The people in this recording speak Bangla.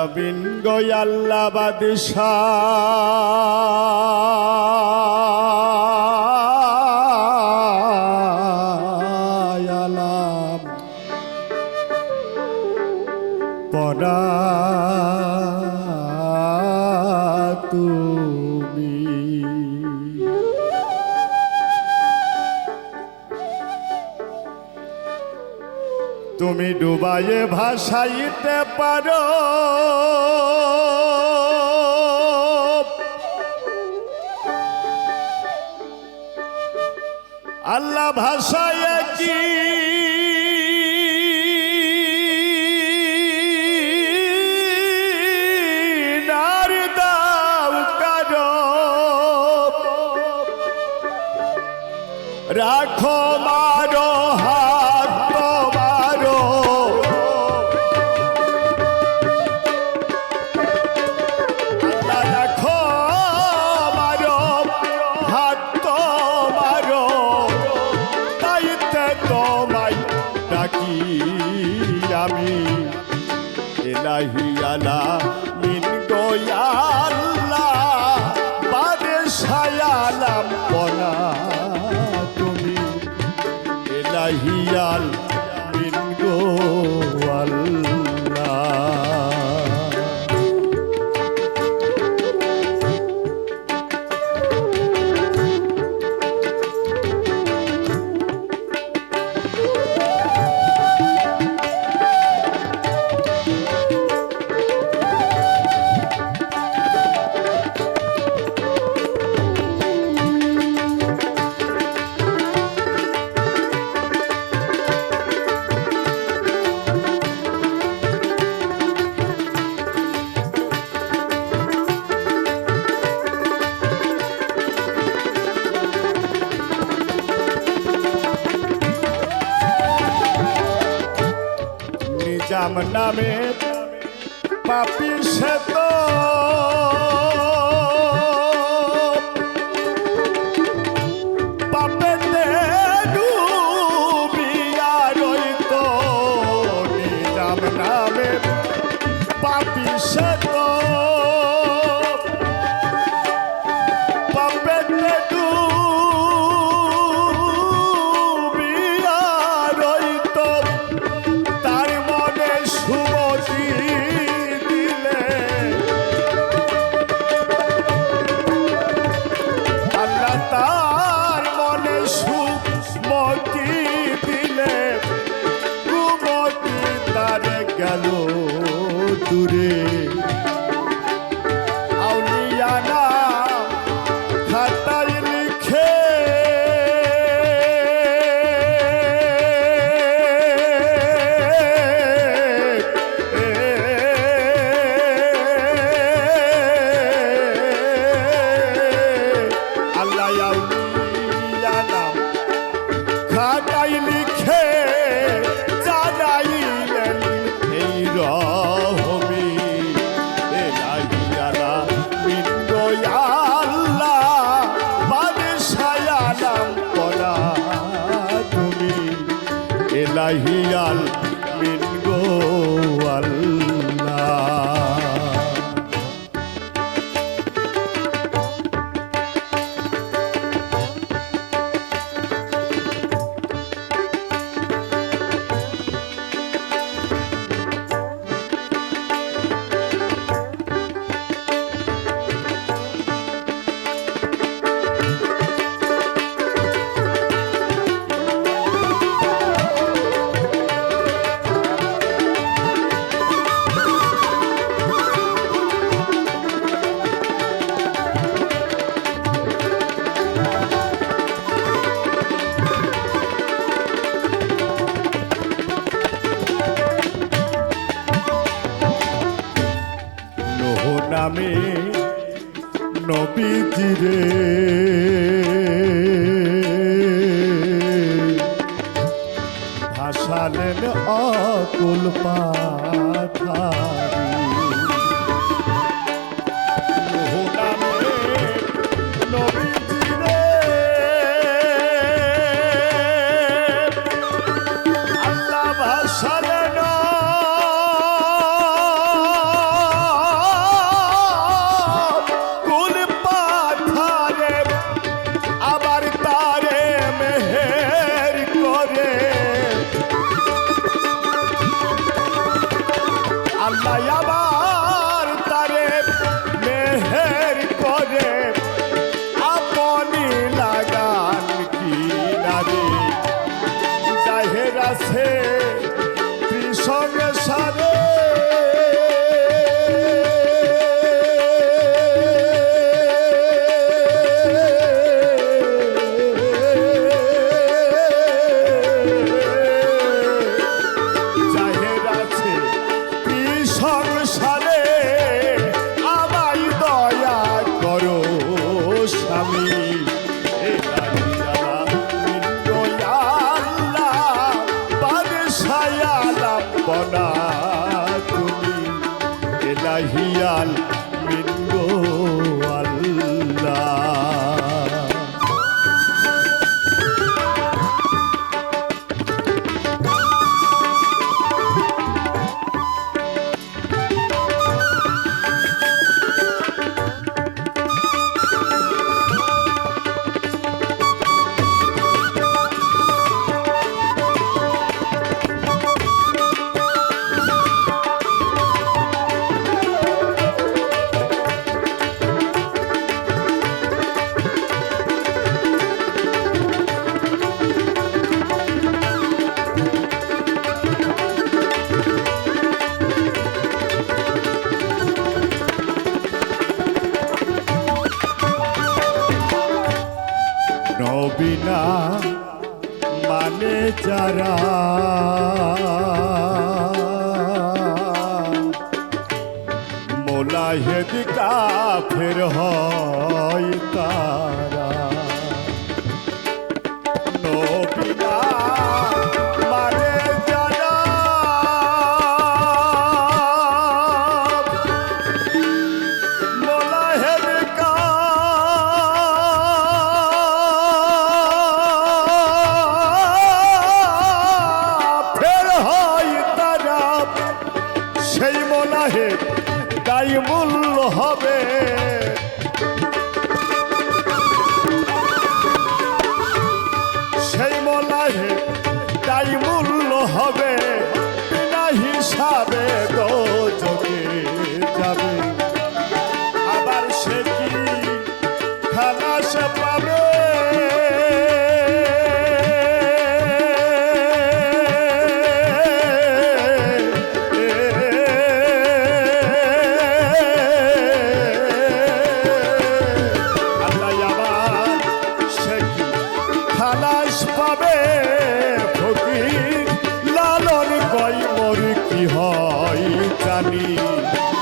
নবীন গয়াল্লা বাদশাহ। তুমি ডুবাইয়ে ভাসাইতে পারো। আল্লাহ ভাষায় কি? রাখো সায়ালাম পনা তুমি এলাহিয়াল Namami. গেল দূরে। লাহিয়াল পাঠারি আল্লাহ ভাষা ছায়া বনা তুমি এলাহিয়াল যারা মোলাহেদ জানি।